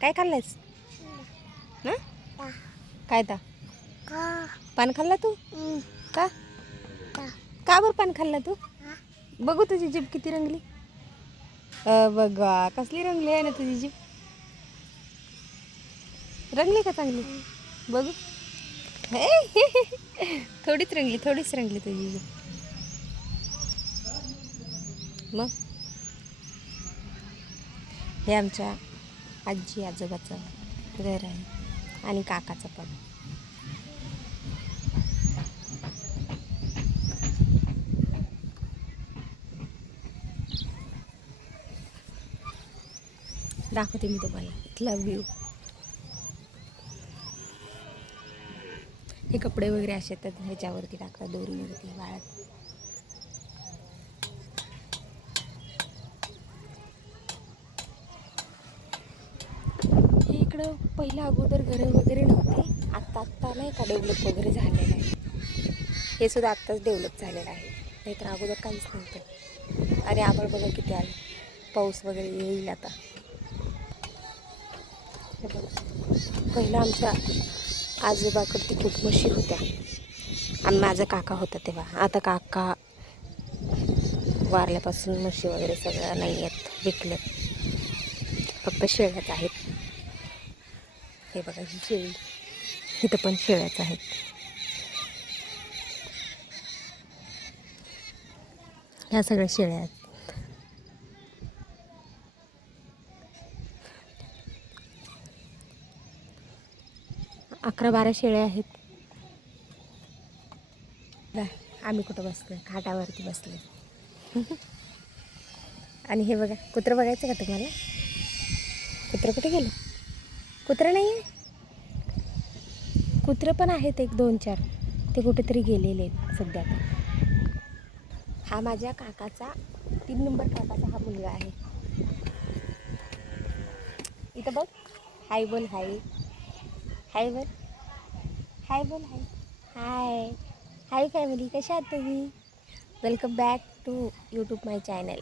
काय खाल्लंस ना? काय ता पान खाल्ला तू? का का बरं पान खाल्ला तू? बघू तुझी जीभ किती रंगली. बघा कसली रंगली आहे ना तुझी जीभ. रंगली का चांगली? बघू. थोडीच रंगली तुझी जीभ. मग हे आमच्या आजी आजोबाचं घर आहे आणि काकाचं पण. दाखवते मी तुम्हाला इथला व्ह्यू. हे कपडे वगैरे असे तर ह्याच्यावरती टाकतात, दोरीवरती वाळत. हे इकडं पहिल्या अगोदर घरं वगैरे नव्हते. आत्ता नाही का डेव्हलप वगैरे झालेलं आहे. हे सुद्धा आत्ताच डेव्हलप झालेलं आहे, नाहीतर अगोदर काहीच नव्हतं. अरे आभाळ बघा किती आलं, पाऊस वगैरे येईल आता. हे बघा पहिलं आमच्या आजोबाकडे खूप म्हशी होत्या आणि माझा काका होता तेव्हा. आता काका वारल्यापासून म्हशी वगैरे सगळ्या नाही आहेत, विकल्यात. फक्त शेळ्याच आहेत. हे बघा ही शेळी, इथं पण शेळ्याच आहेत. ह्या सगळ्या शेळ्या आहेत. 11-12 शेळ्या आहेत. आम्ही कुठं बसलो, खाटावरती बसले. आणि हे बघा कुत्रं बघायचं का तुम्हाला? कुत्रं कुठे गेलं? कुत्रं नाही आहे. कुत्रं पण आहेत 1-2-4, ते कुठेतरी गेलेले आहेत सध्या. हा माझ्या काकाचा 3 नंबर काकाचा हा मुलगा आहे. इथं बघ, हाय बोल. हाय हाय बोल. हाय बोल. हाय हाय हाय फॅमिली, कशा आहात तुम्ही? Welcome back to YouTube my channel.